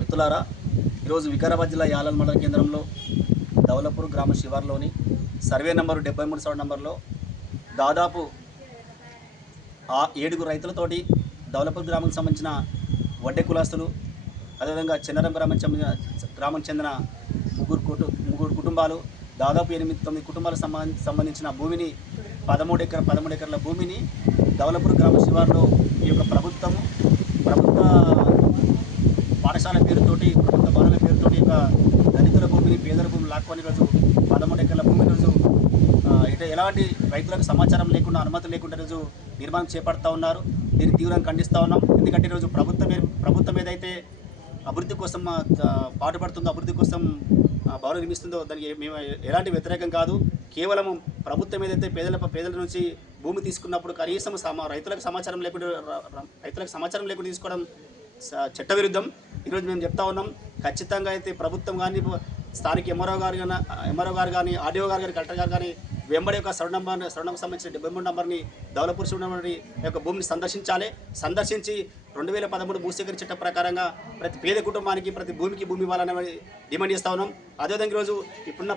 మిత్రులారా, ఈరోజు వికారాబాద్ జిల్లా యాలల్ మండల కేంద్రంలో దౌలపూర్ గ్రామ శివార్లోని సర్వే నంబరు 73 సర్వే నంబర్లో దాదాపు 7 రైతులతోటి దౌలపూర్ గ్రామానికి సంబంధించిన వడ్డే కులాస్తులు, అదేవిధంగా చిన్నరం గ్రామానికి చెందిన ముగ్గురు కుటుంబాలు, దాదాపు 8-9 కుటుంబాలకు సంబంధించిన భూమిని 13 ఎకరాల భూమిని దౌలపూర్ గ్రామ శివార్లో ఈ యొక్క ప్రభుత్వ పాఠశాల పేరుతోటి, ప్రభుత్వ భవనాల పేరుతోటి యొక్క దళితుల భూమిని, పేదల భూమిని లాక్కొని రోజు 13 ఎకరాల భూమిని రోజు ఎలాంటి రైతులకు సమాచారం లేకుండా, అనుమతి లేకుండా రోజు నిర్మాణం చేపడతా ఉన్నారు. దీన్ని తీవ్రంగా ఖండిస్తూ ఉన్నాం. ఎందుకంటే ఈరోజు ప్రభుత్వం ఏదైతే అభివృద్ధి కోసం పాటుపడుతుందో, అభివృద్ధి కోసం భవనం నిర్మిస్తుందో దానికి మేము ఎలాంటి వ్యతిరేకం కాదు. కేవలం ప్రభుత్వం ఏదైతే పేదల నుంచి భూమి తీసుకున్నప్పుడు కనీసం రైతులకు సమాచారం లేకుండా తీసుకోవడం చట్టవిరుద్ధం. ఈరోజు మేము చెప్తా ఉన్నాం, ఖచ్చితంగా అయితే ప్రభుత్వం కానీ, స్థానిక ఎంఆర్ఓ గారు కానీ, ఆర్డీఓ గారు కానీ, కలెక్టర్ గారు కానీ వెంబడి యొక్క సర్వే సంబంధించిన 73 నంబర్ని దౌలపూర్ శివార్లోని యొక్క భూమిని సందర్శించి 2013 భూసేకరణ చట్టం ప్రకారంగా ప్రతి పేద కుటుంబానికి, ప్రతి భూమికి భూమి ఇవ్వాలని డిమాండ్ చేస్తూ ఉన్నాం. అదేవిధంగా ఈరోజు ఇప్పుడున్న